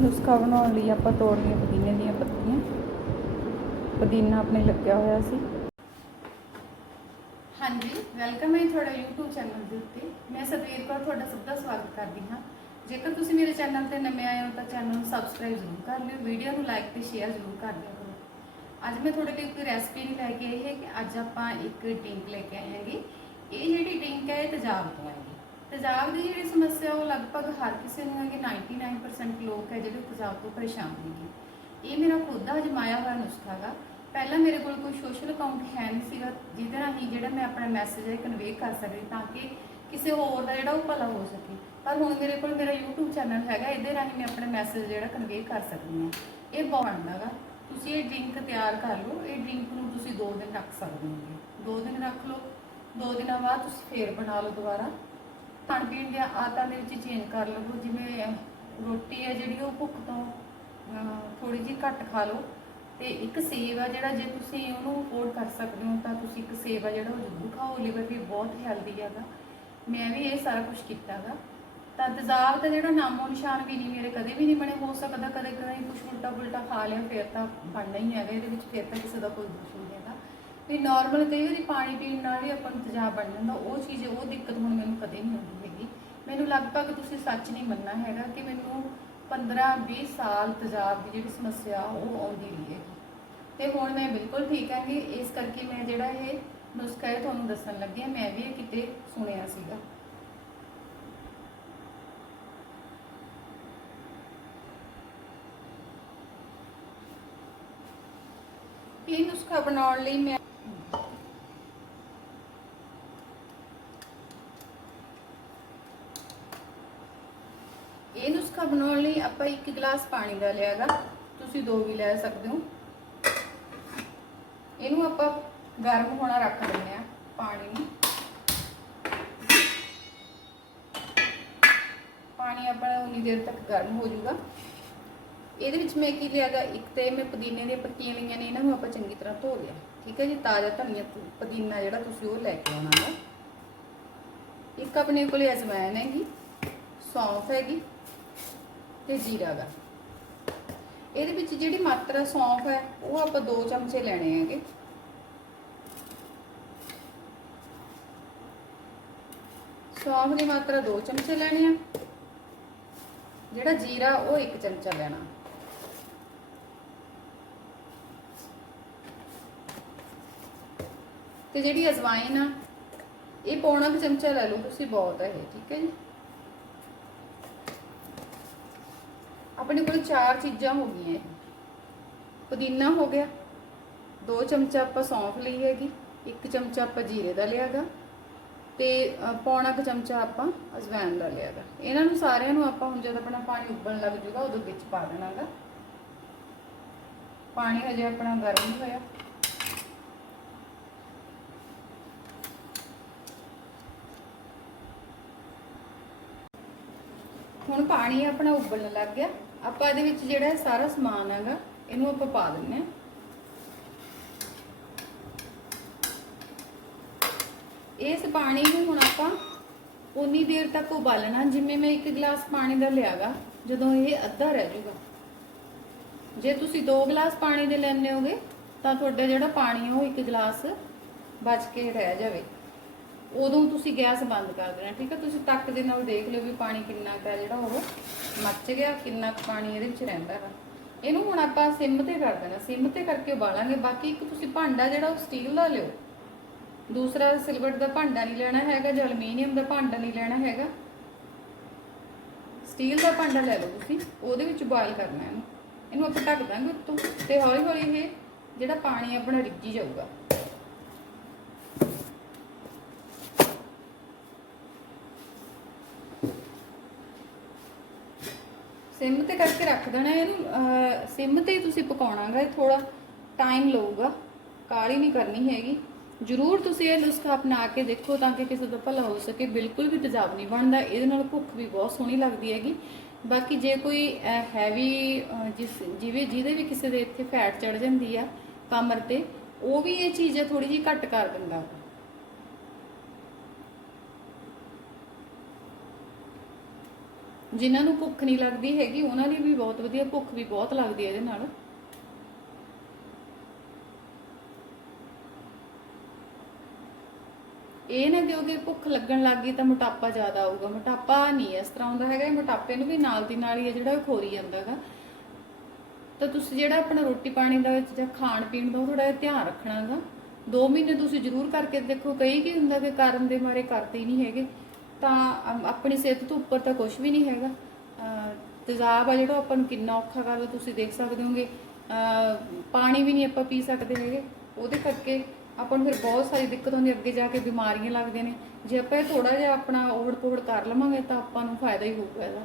ਨੁਸਖਾ ਬਣਾਉਣ ਲਈ ਆਪਾਂ ਤੋੜਨੀਆਂ ਪੁਦੀਨੇ ਦੀਆਂ ਪੱਤੀਆਂ। ਪੁਦੀਨਾ ਆਪਣੇ ਲੱਗਿਆ ਹੋਇਆ ਸੀ। ਹਾਂਜੀ ਵੈਲਕਮ ਹੈ ਤੁਹਾਡਾ YouTube ਚੈਨਲ ਦੇ ਉੱਤੇ। ਮੈਂ ਸਤਵੀਰ ਕੌਰ, ਤੁਹਾਡਾ ਸਭ ਦਾ ਸਵਾਗਤ ਕਰਦੀ ਹਾਂ। ਜੇਕਰ ਤੁਸੀਂ ਮੇਰੇ ਚੈਨਲ ਤੇ ਨਵੇਂ ਆਏ ਹੋ ਤਾਂ ਚੈਨਲ ਨੂੰ ਸਬਸਕ੍ਰਾਈਬ ਜ਼ਰੂਰ ਕਰ ਲਿਓ ਵੀਡੀਓ ਨੂੰ ਲਾਈਕ ਤੇ ਸ਼ੇਅਰ ਜ਼ਰੂਰ ਕਰ ਦਿਓ ਅੱਜ ਮੈਂ ਤੁਹਾਡੇ ਲਈ ਇੱਕ ਰੈਸਪੀ ਨਹੀਂ ਲੈ ਕੇ ਆਈ ਹੈ ਕਿ ਅੱਜ ਆਪਾਂ ਇੱਕ ਡਿੰਕ ਲੈ ਕੇ ਆਏ ਹਾਂਗੇ। ਇਹ ਜਿਹੜੀ ਡਿੰਕ ਹੈ, ਇਹ ਤੇਜ਼ਾਬ ਤੋਂ ਆਏਗੀ। ਤੇਜ਼ਾਬ ਦੀ ਜਿਹੜੀ ਸਮੱਸਿਆ ਉਹ ਲਗਭਗ ਹਰ ਕਿਸੇ ਨੂੰ ਹੈਗੀ 99% ਪਰਸੈਂਟ ਲੋਕ ਹੈ ਜਿਹੜੇ ਪੰਜਾਬ ਤੋਂ ਪਰੇਸ਼ਾਨ ਨੇਗੇ। ਇਹ ਮੇਰਾ ਖੁਦ ਦਾ ਅਜਮਾਇਆ ਹੋਇਆ ਨੁਸਖਾ ਹੈਗਾ ਪਹਿਲਾਂ ਮੇਰੇ ਕੋਲ ਕੋਈ ਸੋਸ਼ਲ ਅਕਾਊਂਟ ਹੈ ਨਹੀਂ ਸੀਗਾ, ਜਿਹਦੇ ਰਾਹੀਂ ਜਿਹੜਾ ਮੈਂ ਆਪਣਾ ਮੈਸੇਜ ਹੈ ਕਨਵੇ ਕਰ ਸਕਦੀ ਤਾਂ ਕਿ ਕਿਸੇ ਹੋਰ ਦਾ ਜਿਹੜਾ ਉਹ ਭਲਾ ਹੋ ਸਕੇ। ਪਰ ਹੁਣ ਮੇਰੇ ਕੋਲ ਮੇਰਾ YouTube ਚੈਨਲ ਹੈਗਾ, ਇਹਦੇ ਰਾਹੀਂ ਮੈਂ ਆਪਣਾ ਮੈਸੇਜ ਜਿਹੜਾ ਕਨਵੇ ਕਰ ਸਕਦੀ ਹਾਂ। ਇਹ ਬਣਦਾ ਹੈਗਾ ਤੁਸੀਂ ਇਹ ਡਰਿੰਕ ਤਿਆਰ ਕਰ ਲਓ। ਇਹ ਡਰਿੰਕ ਨੂੰ ਤੁਸੀਂ ਦੋ ਦਿਨ ਰੱਖ ਸਕਦੇ ਹੋ ਦੋ ਦਿਨ ਰੱਖ ਲਓ। ਦੋ ਦਿਨਾਂ ਬਾਅਦ ਤੁਸੀਂ ਫੇਰ ਬਣਾ ਲਓ ਦੁਬਾਰਾ। ਖਾਣ ਪੀਣ ਦੇ ਆਦਤਾਂ ਦੇ ਵਿੱਚ ਚੇਂਜ ਕਰ ਲਵੋ। ਜਿਵੇਂ ਰੋਟੀ ਹੈ ਜਿਹੜੀ ਉਹ ਭੁੱਖ ਤੋਂ ਥੋੜੀ ਜਿਹੀ ਘੱਟ ਖਾ ਲਓ। ਤੇ ਇੱਕ ਸੇਬ ਆ ਜਿਹੜਾ ਜੇ ਤੁਸੀਂ ਉਹਨੂੰ ਅਫੋਰਡ ਕਰ ਸਕਦੇ ਹੋ, ਤਾਂ ਤੁਸੀਂ ਇੱਕ ਸੇਬ ਆ ਜਿਹੜਾ ਉਹ ਜ਼ਰੂਰ ਖਾਓ ਲਿਵਰ ਵੀ ਬਹੁਤ ਹੈਲਦੀ ਹੈਗਾ। ਮੈਂ ਵੀ ਇਹ ਸਾਰਾ ਕੁਝ ਕੀਤਾਗਾ। ਤਾਂ ਤੇਜ਼ਾਬ ਦਾ ਜਿਹੜਾ ਨਾਮੋ ਨਿਸ਼ਾਨ ਵੀ ਨਹੀਂ, ਮੇਰੇ ਕਦੇ ਵੀ ਨਹੀਂ ਬਣੇ, ਹੋ ਸਕਦਾ ਕਦੇ ਕਦੇ ਕੁਝ ਉਲਟਾ ਪੁਲਟਾ ਖਾ ਲਿਆ, ਫਿਰ ਤਾਂ ਬਣਨਾ ਹੀ ਹੈਗਾ, ਇਹਦੇ ਵਿੱਚ ਫਿਰ ਤਾਂ ਕਿਸੇ ਦਾ ਕੋਈ ਦੋਸ਼ ਨਹੀਂ ਹੈਗਾ। ਵੀ ਨਾਰਮਲ ਕਈ ਵਾਰੀ ਪਾਣੀ ਪੀਣ ਨਾਲ ਵੀ ਆਪਾਂ ਨੂੰ ਤੇਜ਼ਾਬ ਬਣ ਜਾਂਦਾ, ਉਹ ਚੀਜ਼, ਉਹ ਦਿੱਕਤ ਹੁਣ ਮੈਨੂੰ ਕਦੇ ਨਹੀਂ ਆਉਂਦੀ। ਮੈਨੂੰ ਲਗਭਗ ਤੁਸੀਂ ਸੱਚ ਨਹੀਂ ਮੰਨਣਾ ਹੈਗਾ ਕਿ ਮੈਨੂੰ 15-20 ਸਾਲ ਤੇਜ਼ਾਬ ਦੀ ਜਿਹੜੀ ਸਮੱਸਿਆ ਉਹ ਆਉਂਦੀ ਰਹੀ ਹੈਗੀ ਤੇ ਹੁਣ ਮੈਂ ਬਿਲਕੁਲ ਠੀਕ ਹਾਂਗੀ ਇਸ ਕਰਕੇ ਮੈਂ ਜਿਹੜਾ ਇਹ ਨੁਸਖਾ ਹੈ ਤੁਹਾਨੂੰ ਦੱਸਣ ਲੱਗੀ ਹਾਂ, ਮੈਂ ਵੀ ਇਹ ਕਿਤੇ ਸੁਣਿਆ ਸੀਗਾ। ਇਹ ਨੁਸਖਾ ਬਣਾਉਣ ਲਈ ਮੈਂ ਇਹ ਬਣਾਉਣ ਲਈ ਆਪਾਂ 1 ਗਲਾਸ ਪਾਣੀ ਦਾ ਲਿਆਗਾ। ਤੁਸੀਂ ਦੋ ਵੀ ਲੈ ਸਕਦੇ ਹੋ। ਇਹਨੂੰ ਆਪਾਂ ਗਰਮ ਹੋਣਾ ਰੱਖ ਦਿੰਦੇ ਆ ਪਾਣੀ ਨੂੰ। ਪਾਣੀ ਆਪਣਾ ਉਨੀ ਦੇਰ ਤੱਕ ਗਰਮ ਹੋ ਜਾਊਗਾ। ਇਹਦੇ ਵਿੱਚ ਮੈਂ ਕੀ ਲਿਆਗਾ, ਇੱਕ ਤੇ ਮੈਂ ਪੁਦੀਨੇ ਦੀਆਂ ਪੱਤੀਆਂ ਲਈਆਂ ਨੇ, ਇਹਨਾਂ ਨੂੰ ਆਪਾਂ ਚੰਗੀ ਤਰ੍ਹਾਂ ਧੋ ਲਿਆ। ਠੀਕ ਹੈ ਜੀ, ਤਾਜ਼ਾ ਧਨੀਆ ਪੁਦੀਨਾ ਜਿਹੜਾ ਤੁਸੀਂ ਉਹ ਲੈ ਕੇ ਆਉਣਾ ਹੈ ਇੱਕ ਆਪਣੇ ਕੋਲੇ ਅਜਵਾਇਣ ਹੈਗੀ, ਸੌਂਫ ਹੈਗੀ ਤੇ ਜੀਰਾ ਗਾ ਇਹਦੇ ਵਿੱਚ ਜਿਹੜੀ ਮਾਤਰਾ ਸੌਂਫ ਹੈ, ਉਹ ਆਪਾਂ 2 ਚਮਚੇ ਲੈਣੇ ਹੈਗੇ। ਸੌਂਫ ਦੀ ਮਾਤਰਾ 2 ਚਮਚੇ ਲੈਣੇ ਆ। ਜਿਹੜਾ ਜੀਰਾ, ਉਹ 1 ਚਮਚਾ ਲੈਣਾ। ਤੇ ਜਿਹੜੀ ਅਜਵਾਇਨ ਆ, ਇਹ ਪੌਣਾ ਕੁ ਚਮਚਾ ਲੈ ਲਓ, ਤੁਸੀਂ ਬਹੁਤ ਹੈ ਇਹ, ਠੀਕ ਹੈ ਜੀ? ਆਪਣੇ ਕੋਲ ਚਾਰ ਚੀਜ਼ਾਂ ਹੋ ਗਈਆਂ ਇਹ। ਪੁਦੀਨਾ ਹੋ ਗਿਆ 2 ਚਮਚਾ ਆਪਾਂ ਸੌਂਫ ਲਈ ਹੈਗੀ 1 ਚਮਚਾ ਆਪਾਂ ਜੀਰੇ ਦਾ ਲਿਆਗਾ ਤੇ ਪੌਣਾ ਕੁ ਚਮਚਾ ਆਪਾਂ ਅਜਵਾਇਣ ਦਾ ਲਿਆਗਾ ਇਹਨਾਂ ਨੂੰ ਸਾਰਿਆਂ ਨੂੰ ਆਪਾਂ ਹੁਣ ਜਦ ਆਪਣਾ ਪਾਣੀ ਉਬਲਣ ਲੱਗ ਜੂਗਾ, ਉਦੋਂ ਵਿੱਚ ਪਾ ਦੇਣਾਗਾ ਪਾਣੀ ਹਜੇ ਆਪਣਾ ਗਰਮ ਹੋਇਆ। ਹੁਣ ਪਾਣੀ ਆਪਣਾ ਉਬਲਣ ਲੱਗ ਗਿਆ। ਆਪਾਂ ਇਹਦੇ ਵਿੱਚ ਜਿਹੜਾ ਸਾਰਾ ਸਮਾਨ ਹੈਗਾ, ਇਹਨੂੰ ਆਪਾਂ ਪਾ ਦਿੰਨੇ ਆ ਇਸ ਪਾਣੀ ਨੂੰ ਹੁਣ ਆਪਾਂ ਉਨੀ ਦੇਰ ਤੱਕ ਉਬਾਲਣਾ, ਜਿਵੇਂ ਮੈਂ ਇੱਕ ਗਲਾਸ ਪਾਣੀ ਦਾ ਲਿਆਗਾ, ਜਦੋਂ ਇਹ ਅੱਧਾ ਰਹਿ ਜਾਊਗਾ। ਜੇ ਤੁਸੀਂ 2 ਗਲਾਸ ਪਾਣੀ ਦੇ ਲੈਣੇ ਹੋਗੇ, ਤਾਂ ਤੁਹਾਡਾ ਜਿਹੜਾ ਪਾਣੀ ਹੈ ਉਹ ਇੱਕ ਗਲਾਸ ਬਚ ਕੇ ਰਹਿ ਜਾਵੇ। ਉਦੋਂ ਤੁਸੀਂ ਗੈਸ ਬੰਦ ਕਰ ਦੇਣਾ, ਠੀਕ ਹੈ ਤੁਸੀਂ ਤੱਕ ਦੇ ਨਾਲ ਦੇਖ ਲਿਓ ਵੀ ਪਾਣੀ ਕਿੰਨਾ ਕੁ ਜਿਹੜਾ ਉਹ ਮੱਚ ਗਿਆ, ਕਿੰਨਾ ਕੁ ਪਾਣੀ ਇਹਦੇ ਵਿੱਚ ਰਹਿੰਦਾ ਹੈ ਇਹਨੂੰ ਹੁਣ ਆਪਾਂ ਸਿਮ ਤੇ ਕਰ ਦੇਣਾ, ਸਿਮ ਤੇ ਕਰਕੇ ਉਬਾਲਾਂਗੇ। ਬਾਕੀ ਇੱਕ ਤੁਸੀਂ ਭਾਂਡਾ ਜਿਹੜਾ ਉਹ ਸਟੀਲ ਦਾ ਲਿਓ। ਦੂਸਰਾ ਸਿਲਵਰ ਦਾ ਭਾਂਡਾ ਨਹੀਂ ਲੈਣਾ ਹੈਗਾ ਜਾਂ ਅਲਮੀਨੀਅਮ ਦਾ ਭਾਂਡਾ ਨਹੀਂ ਲੈਣਾ ਹੈਗਾ। ਸਟੀਲ ਦਾ ਭਾਂਡਾ ਲੈ ਲਓ ਤੁਸੀਂ, ਉਹਦੇ ਵਿੱਚ ਬੋਇਲ ਕਰਨਾ ਇਹਨੂੰ। ਇਹਨੂੰ ਆਪਾਂ ਢੱਕ ਦਾਂਗੇ ਉੱਤੋਂ ਤੇ ਹੌਲੀ ਹੌਲੀ ਇਹ ਜਿਹੜਾ ਪਾਣੀ ਆਪਣਾ ਰਿੱਝੀ ਜਾਊਗਾ। ਸਿਮ ਤੇ ਕਰਕੇ ਰੱਖ ਦੇਣਾ ਇਹਨੂੰ ਸਿਮ ਤੇ ਹੀ ਤੁਸੀਂ ਪਕਾਉਣਾਗਾ, ਇਹ ਥੋੜਾ ਟਾਈਮ ਲਊਗਾ। ਕਾਲੀ ਨਹੀਂ ਕਰਨੀ ਹੈਗੀ। ਜ਼ਰੂਰ ਤੁਸੀਂ ਇਹ ਨੁਸਖਾ ਅਪਣਾ ਕੇ ਦੇਖੋ ਤਾਂ ਕਿ ਕਿਸੇ ਦਾ ਭਲਾ ਹੋ ਸਕੇ। ਬਿਲਕੁਲ ਵੀ ਤੇਜ਼ਾਬ ਨਹੀਂ ਬਣਦਾ। ਇਹਦੇ ਨਾਲ ਭੁੱਖ ਵੀ ਬਹੁਤ ਸੋਹਣੀ ਲੱਗਦੀ ਹੈਗੀ। ਬਾਕੀ ਜੇ ਕੋਈ ਹੈਵੀ ਜਿਸ, ਜਿਵੇਂ ਜਿਹਦੇ ਵੀ ਕਿਸੇ ਦੇ ਇੱਥੇ ਫੈਟ ਚੜ ਜਾਂਦੀ ਆ, ਕਮਰ ਤੇ, ਉਹ ਵੀ ਇਹ ਚੀਜ਼ ਥੋੜੀ ਜਿਹੀ ਘੱਟ ਕਰ ਦਿੰਦਾ। ਜਿਨ੍ਹਾਂ ਨੂੰ ਭੁੱਖ ਨਹੀਂ ਲੱਗਦੀ ਹੈਗੀ, ਉਹਨਾਂ ਲਈ ਵੀ ਬਹੁਤ ਵਧੀਆ, ਭੁੱਖ ਵੀ ਬਹੁਤ ਲੱਗਦੀ ਹੈ ਇਹਦੇ ਨਾਲ। ਇਹ ਨਾ ਦਿਓਗੇ ਭੁੱਖ ਲੱਗਣ ਲੱਗ ਗਈ ਤਾਂ ਮੋਟਾਪਾ ਜ਼ਿਆਦਾ ਆਊਗਾ। ਮੋਟਾਪਾ ਨਹੀਂ ਇਸ ਤਰ੍ਹਾਂ ਹੁੰਦਾ ਹੈਗਾ, ਇਹ ਮੋਟਾਪੇ ਨੂੰ ਵੀ ਨਾਲ ਦੀ ਨਾਲ ਹੀ ਹੈ ਜਿਹੜਾ ਖੋਰੀ ਜਾਂਦਾ ਹੈਗਾ। ਤਾਂ ਤੁਸੀਂ ਜਿਹੜਾ ਆਪਣਾ ਰੋਟੀ ਪਾਣੀ ਦਾ ਵਿੱਚ ਜਾਂ ਖਾਣ ਪੀਣ ਦਾ ਥੋੜਾ ਜਿਹਾ ਧਿਆਨ ਰੱਖਣਾ ਹੈਗਾ। 2 ਮਹੀਨੇ ਤੁਸੀਂ ਜ਼ਰੂਰ ਕਰਕੇ ਦੇਖੋ, ਕਈ ਕੀ ਹੁੰਦਾ ਕਿ ਕਰਨ ਦੇ ਮਾਰੇ ਕਰਦੇ ਹੀ ਨਹੀਂ ਹੈਗੇ। ਤਾਂ ਅਮ, ਆਪਣੀ ਸਿਹਤ ਤੋਂ ਉੱਪਰ ਤਾਂ ਕੁਝ ਵੀ ਨਹੀਂ ਹੈਗਾ। ਅਹ, ਤੇਜ਼ਾਬ ਆ ਜਿਹੜਾ ਉਹ ਆਪਾਂ ਨੂੰ ਕਿੰਨਾ ਔਖਾ ਕਰਦਾ ਤੁਸੀਂ ਦੇਖ ਸਕਦੇ ਹੋਗੇ। ਪਾਣੀ ਵੀ ਨਹੀਂ ਆਪਾਂ ਪੀ ਸਕਦੇ ਹੈਗੇ। ਉਹਦੇ ਕਰਕੇ ਆਪਾਂ ਨੂੰ ਫਿਰ ਬਹੁਤ ਸਾਰੀ ਦਿੱਕਤ ਹੁੰਦੀ ਅੱਗੇ ਜਾ ਕੇ ਬਿਮਾਰੀਆਂ ਲੱਗਦੀਆਂ ਨੇ। ਜੇ ਆਪਾਂ ਇਹ ਥੋੜਾ ਜਿਹਾ ਆਪਣਾ ਓਵੜ ਪੋਵੜ ਕਰ ਲਵਾਂਗੇ ਤਾਂ ਆਪਾਂ ਨੂੰ ਫਾਇਦਾ ਹੀ ਹੋਊਗਾ ਇਹਦਾ।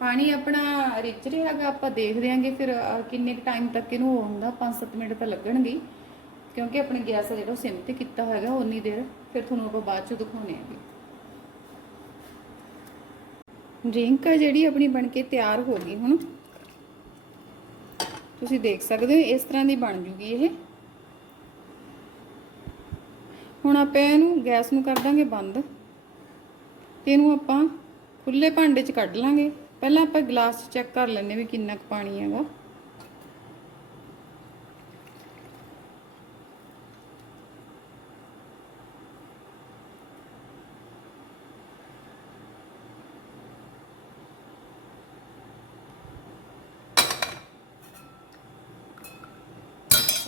ਪਾਣੀ ਆਪਣਾ ਰਿੱਝ ਰਿਹਾ ਹੈਗਾ ਆਪਾਂ ਦੇਖਦੇ ਆਂਗੇ ਫਿਰ ਅਹ, ਕਿੰਨੇ ਕੁ ਟਾਈਮ ਤੱਕ ਇਹਨੂੰ ਉਹ ਹੁੰਦਾ 5-7 ਮਿੰਟ ਤਾਂ ਲੱਗਣਗੇ ਹੀ। ਕਿਉਂਕਿ ਆਪਣੇ ਗੈਸ ਜਿਹੜਾ ਉਹ ਸਿਮ ਤੇ ਕੀਤਾ ਹੋਏਗਾ ਉਨੀ ਦੇਰ, ਫਿਰ ਤੁਹਾਨੂੰ ਆਪਾਂ ਬਾਅਦ ਚ ਦਿਖਾਉਣੇ ਆਂਗੇ ਡਰਿੰਕ ਆ ਜਿਹੜੀ ਆਪਣੀ ਬਣ ਕੇ ਤਿਆਰ ਹੋ ਗਈ ਹੁਣ। ਤੁਸੀਂ ਦੇਖ ਸਕਦੇ ਹੋ, ਇਸ ਤਰ੍ਹਾਂ ਦੀ ਬਣ ਜੂਗੀ ਇਹ। ਹੁਣ ਆਪਾਂ ਇਹਨੂੰ ਗੈਸ ਨੂੰ ਕਰ ਦਾਂਗੇ ਬੰਦ। ਤੇ ਇਹਨੂੰ ਆਪਾਂ ਖੁੱਲੇ ਭਾਂਡੇ 'ਚ ਕੱਢ ਲਾਂਗੇ। ਪਹਿਲਾਂ ਆਪਾਂ ਗਲਾਸ ਚੈੱਕ ਕਰ ਲੈਂਦੇ ਵੀ ਕਿੰਨਾ ਕੁ ਪਾਣੀ ਹੈਗਾ।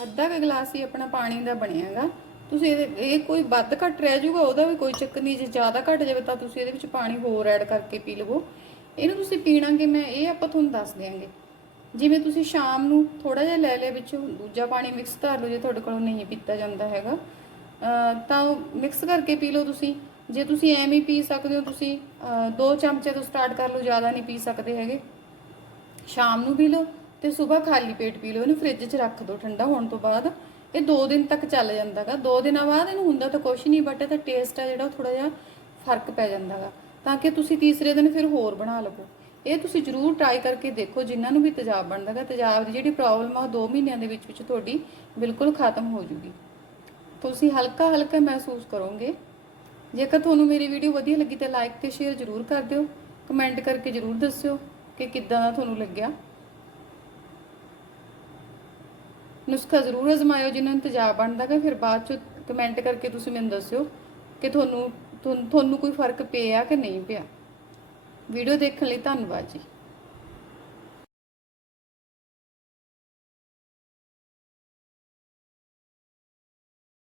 ਅੱਧਾ ਕੁ ਗਲਾਸ ਹੀ ਆਪਣਾ ਪਾਣੀ ਦਾ ਬਣਿਆ ਹੈਗਾ ਤੁਸੀਂ ਇਹਦੇ, ਇਹ ਕੋਈ ਵੱਧ ਘੱਟ ਰਹਿ ਜਾਊਗਾ, ਉਹਦਾ ਵੀ ਕੋਈ ਚੱਕਰ ਨਹੀਂ, ਜੇ ਜ਼ਿਆਦਾ ਘੱਟ ਜਾਵੇ ਤਾਂ ਤੁਸੀਂ ਇਹਦੇ ਵਿੱਚ ਪਾਣੀ ਹੋਰ ਐਡ ਕਰਕੇ ਪੀ ਲਵੋ। ਇਹਨੂੰ ਤੁਸੀਂ ਪੀਣਾ ਕਿ ਮੈਂ, ਇਹ ਆਪਾਂ ਤੁਹਾਨੂੰ ਦੱਸ ਦਿਆਂਗੇ। ਜਿਵੇਂ ਤੁਸੀਂ ਸ਼ਾਮ ਨੂੰ ਥੋੜਾ ਜਿਹਾ ਲੈ ਲਿਆ ਵਿੱਚ, ਦੂਜਾ ਪਾਣੀ ਮਿਕਸ ਕਰ ਲਓ ਜੇ ਤੁਹਾਡੇ ਕੋਲੋਂ ਨਹੀਂ ਪੀਤਾ ਜਾਂਦਾ ਹੈਗਾ। ਅਹ ਤਾਂ ਮਿਕਸ ਕਰਕੇ ਪੀ ਲਓ ਤੁਸੀਂ। ਜੇ ਤੁਸੀਂ ਐਵੇਂ ਹੀ ਪੀ ਸਕਦੇ ਹੋ, ਤੁਸੀਂ ਦੋ ਚਮਚੇ ਤੋਂ ਸਟਾਰਟ ਕਰ ਲਓ, ਜ਼ਿਆਦਾ ਨਹੀਂ ਪੀ ਸਕਦੇ ਹੈਗੇ। ਸ਼ਾਮ ਨੂੰ ਪੀ ਲਓ। ਤੇ ਸਵੇਰ ਖਾਲੀ ਪੇਟ ਪੀ ਲਓ, ਇਹਨੂੰ ਫ੍ਰਿਜ 'ਚ ਰੱਖ ਦਿਓ ਠੰਡਾ ਹੋਣ ਤੋਂ ਬਾਅਦ। ਇਹ 2 ਦਿਨ ਤੱਕ ਚੱਲ ਜਾਂਦਾਗਾ 2 ਦਿਨਾਂ ਬਾਅਦ ਇਹਨੂੰ ਹੁੰਦਾ ਤਾਂ ਕੁਝ ਨਹੀਂ ਬਟ ਇਹਦਾ ਟੇਸਟ ਆ ਜਿਹੜਾ ਉਹ ਥੋੜਾ ਜਿਹਾ ਫ਼ਰਕ ਪੈ ਜਾਂਦਾਗਾ ਤਾਂ ਕਿ ਤੁਸੀਂ ਤੀਸਰੇ ਦਿਨ ਫਿਰ ਹੋਰ ਬਣਾ ਲਵੋ। ਇਹ ਤੁਸੀਂ ਜਰੂਰ ਟਰਾਈ ਕਰਕੇ ਦੇਖੋ, ਜਿਨ੍ਹਾਂ ਨੂੰ ਵੀ ਤੇਜ਼ਾਬ ਬਣਦਾਗਾ ਤੇਜ਼ਾਬ ਦੀ ਜਿਹੜੀ ਪ੍ਰੋਬਲਮ ਆ, ਉਹ 2 ਮਹੀਨਿਆਂ ਦੇ ਵਿੱਚ ਵਿੱਚ ਤੁਹਾਡੀ ਬਿਲਕੁਲ ਖਤਮ ਹੋ ਜੂਗੀ। ਤੁਸੀਂ ਹਲਕਾ ਹਲਕਾ ਮਹਿਸੂਸ ਕਰੋਗੇ। ਜੇਕਰ ਤੁਹਾਨੂੰ ਮੇਰੀ ਵੀਡੀਓ ਵਧੀਆ ਲੱਗੀ ਤਾਂ ਲਾਈਕ ਤੇ ਸ਼ੇਅਰ ਜਰੂਰ ਕਰ ਦਿਓ। ਕਮੈਂਟ ਕਰਕੇ ਜਰੂਰ ਦੱਸਿਓ ਕਿ ਕਿੱਦਾਂ ਦਾ ਤੁਹਾਨੂੰ ਲੱਗਿਆ। ਨੁਸਖਾ ਜ਼ਰੂਰ ਅਜ਼ਮਾਇਓ, ਜਿਨ੍ਹਾਂ ਨੂੰ ਤੇਜ਼ਾਬ ਬਣਦਾਗਾ ਫਿਰ ਬਾਅਦ ਚ ਕਮੈਂਟ ਕਰਕੇ ਤੁਸੀਂ ਮੈਨੂੰ ਦੱਸਿਓ ਕਿ ਤੁਹਾਨੂੰ ਤੁਹਾਨੂੰ ਕੋਈ ਫ਼ਰਕ ਪਿਆ ਕਿ ਨਹੀਂ ਪਿਆ। ਵੀਡੀਓ ਦੇਖਣ ਲਈ ਧੰਨਵਾਦ ਜੀ।